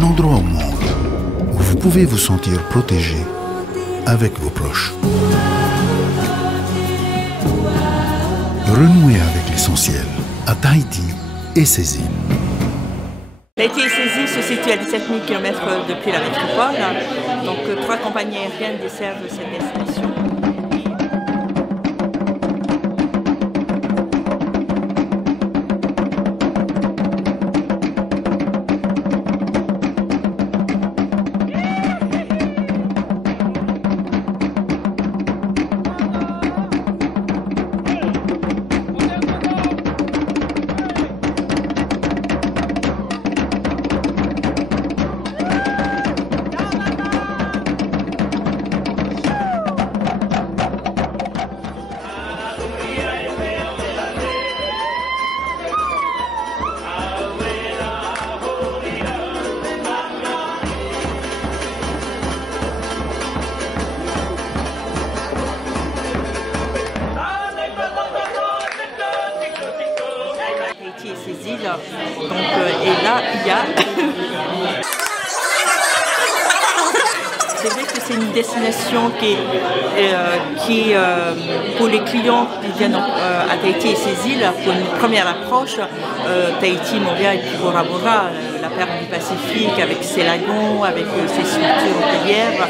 Un endroit au monde où vous pouvez vous sentir protégé avec vos proches. Renouez avec l'essentiel à Tahiti et ses îles. Tahiti et ses îles se situent à 17 000 km depuis la métropole. Donc 3 compagnies aériennes desservent cette destination. Et ses îles. Donc, et là, il y a... C'est vrai que c'est une destination qui pour les clients qui viennent à Tahiti et ses îles, pour une première approche, Tahiti, Montréal et puis Bora Bora, la perle du Pacifique avec ses lagons, avec ses structures hôtelières.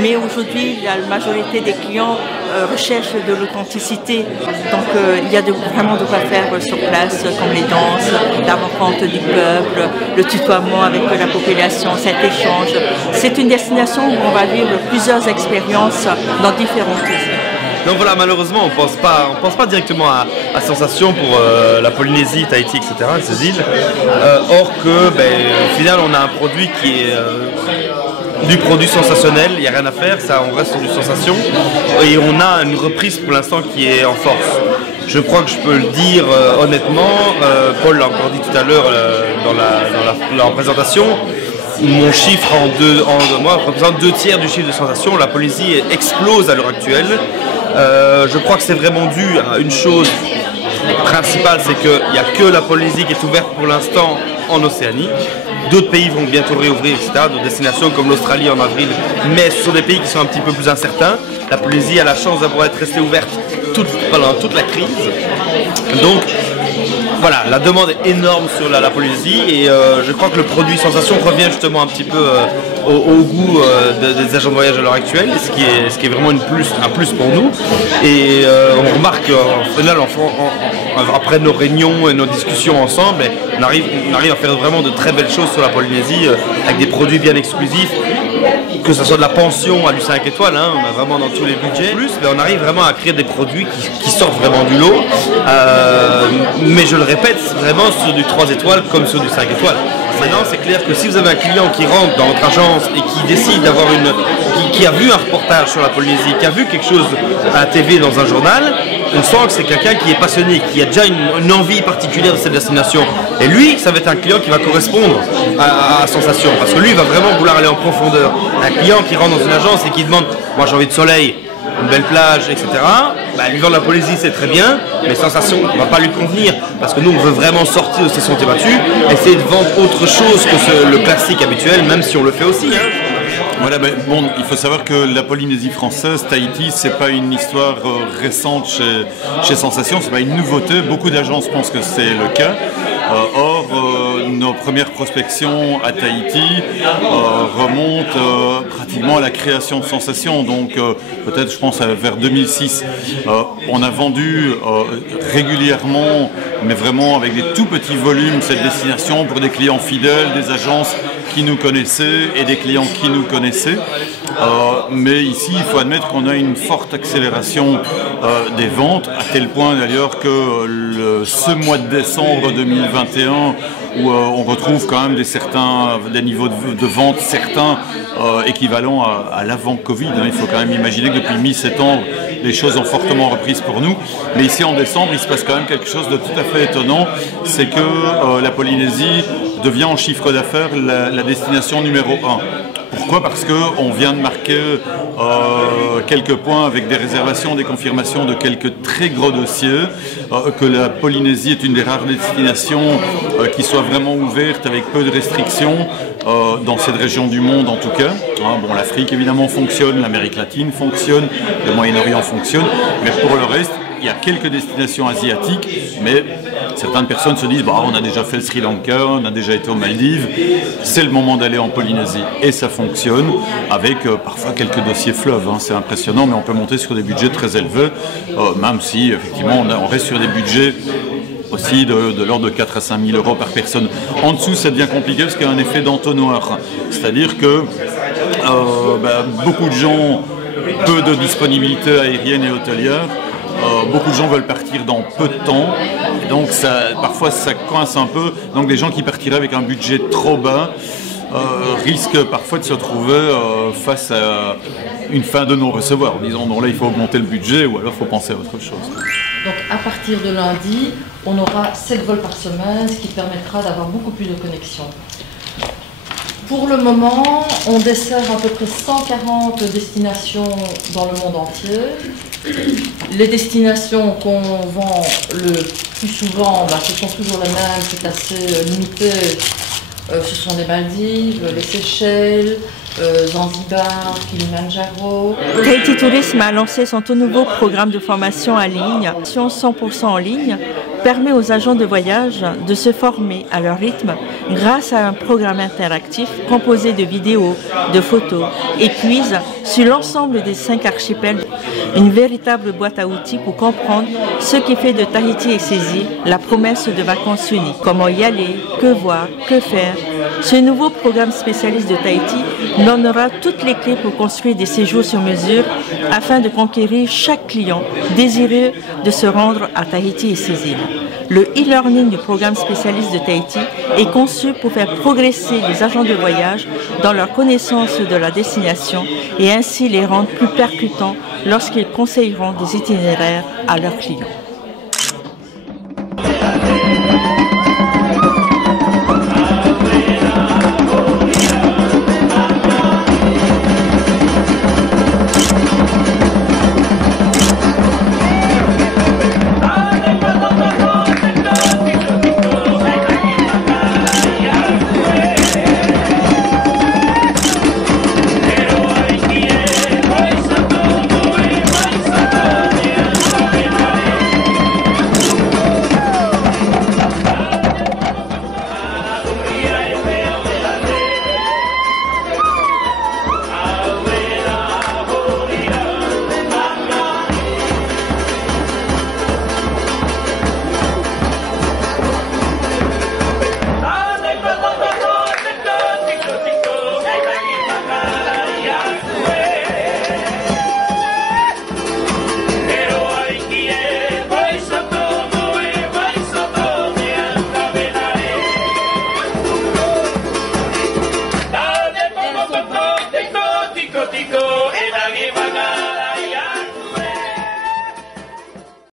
Mais aujourd'hui, la majorité des clients recherchent de l'authenticité. Donc il y a vraiment de quoi faire sur place, comme les danses, la rencontre du peuple, le tutoiement avec la population, cet échange. C'est une destination où on va vivre plusieurs expériences dans différentes îles. Donc voilà, malheureusement, on pense pas directement à Sensation pour la Polynésie, Tahiti, etc., ces îles. Or que, au final, on a un produit qui est du produit sensationnel, il n'y a rien à faire, ça, on reste sur du sensation. Et on a une reprise pour l'instant qui est en force. Je crois que je peux le dire honnêtement, Paul l'a encore dit tout à l'heure dans la présentation. Mon chiffre moi représente 2/3 du chiffre de Sensation. La Polynésie explose à l'heure actuelle. Je crois que c'est vraiment dû à une chose principale, c'est qu'il n'y a que la Polynésie qui est ouverte pour l'instant en Océanie. D'autres pays vont bientôt réouvrir, etc. D'autres destinations comme l'Australie en avril. Mais ce sont des pays qui sont un petit peu plus incertains. La Polynésie a la chance d'avoir été restée ouverte pendant toute la crise. Donc, voilà, la demande est énorme sur la Polynésie et je crois que le produit Sensation revient justement un petit peu au goût des agents de voyage à l'heure actuelle, ce qui est vraiment un plus pour nous. Et on remarque au final, après nos réunions et nos discussions ensemble, on arrive à faire vraiment de très belles choses sur la Polynésie avec des produits bien exclusifs. Que ce soit de la pension à du 5 étoiles, hein, on a vraiment dans tous les budgets. Plus, on arrive vraiment à créer des produits qui sortent vraiment du lot. Mais je le répète, vraiment sur du 3 étoiles comme sur du 5 étoiles. Maintenant, c'est clair que si vous avez un client qui rentre dans votre agence et qui décide d'avoir qui a vu un reportage sur la Polynésie, qui a vu quelque chose à la TV dans un journal, on sent que c'est quelqu'un qui est passionné, qui a déjà une envie particulière de cette destination. Et lui, ça va être un client qui va correspondre à Sensation, parce que lui, il va vraiment vouloir aller en profondeur. Un client qui rentre dans une agence et qui demande « moi j'ai envie de soleil, une belle plage, etc. » lui vendre la Polynésie, c'est très bien, mais Sensation ne va pas lui convenir, parce que nous, on veut vraiment sortir de ces sentiers battus, essayer de vendre autre chose que le classique habituel, même si on le fait aussi. Hein. Voilà, bon, il faut savoir que la Polynésie française, Tahiti, c'est pas une histoire récente chez Sensation, c'est pas une nouveauté. Beaucoup d'agences pensent que c'est le cas. Or, nos premières prospections à Tahiti remontent pratiquement à la création de Sensation, donc peut-être je pense vers 2006. On a vendu régulièrement, mais vraiment avec des tout petits volumes, cette destination pour des clients fidèles, des agences qui nous connaissaient et des clients qui nous connaissaient. Mais ici, il faut admettre qu'on a une forte accélération des ventes, à tel point d'ailleurs que ce mois de décembre 2021, où on retrouve quand même des niveaux de vente certains équivalents à l'avant-Covid. Il faut quand même imaginer que depuis mi-septembre, les choses ont fortement reprise pour nous. Mais ici en décembre, il se passe quand même quelque chose de tout à fait étonnant, c'est que la Polynésie devient en chiffre d'affaires la destination numéro 1. Pourquoi? Parce qu'on vient de marquer quelques points avec des réservations, des confirmations de quelques très gros dossiers, que la Polynésie est une des rares destinations qui soit vraiment ouverte avec peu de restrictions, dans cette région du monde en tout cas. Bon, l'Afrique évidemment fonctionne, l'Amérique latine fonctionne, le Moyen-Orient fonctionne, mais pour le reste, il y a quelques destinations asiatiques, mais certaines personnes se disent on a déjà fait le Sri Lanka, on a déjà été aux Maldives, c'est le moment d'aller en Polynésie. Et ça fonctionne avec parfois quelques dossiers fleuves. C'est impressionnant, mais on peut monter sur des budgets très élevés, même si effectivement on reste sur des budgets aussi de l'ordre de 4 à 5 000 euros par personne. En dessous, ça devient compliqué parce qu'il y a un effet d'entonnoir. C'est-à-dire que beaucoup de gens, peu de disponibilité aérienne et hôtelière, beaucoup de gens veulent partir dans peu de temps, et donc parfois ça coince un peu. Donc des gens qui partiraient avec un budget trop bas risquent parfois de se retrouver face à une fin de non-recevoir, en disant non, là il faut augmenter le budget ou alors il faut penser à autre chose. Donc à partir de lundi, on aura 7 vols par semaine, ce qui permettra d'avoir beaucoup plus de connexions. Pour le moment, on dessert à peu près 140 destinations dans le monde entier. Les destinations qu'on vend le plus souvent, ce sont toujours les mêmes, c'est assez limité. Ce sont les Maldives, les Seychelles, Zanzibar, Kilimanjaro. Tahiti Tourisme a lancé son tout nouveau programme de formation en ligne. 100% en ligne permet aux agents de voyage de se former à leur rythme grâce à un programme interactif composé de vidéos, de photos et quiz sur l'ensemble des 5 archipels. Une véritable boîte à outils pour comprendre ce qui fait de Tahiti et ses îles la promesse de vacances uniques. Comment y aller, que voir, que faire. Ce nouveau programme spécialiste de Tahiti donnera toutes les clés pour construire des séjours sur mesure afin de conquérir chaque client désireux de se rendre à Tahiti et ses îles. Le e-learning du programme spécialiste de Tahiti est conçu pour faire progresser les agents de voyage dans leur connaissance de la destination et ainsi les rendre plus percutants lorsqu'ils conseilleront des itinéraires à leurs clients.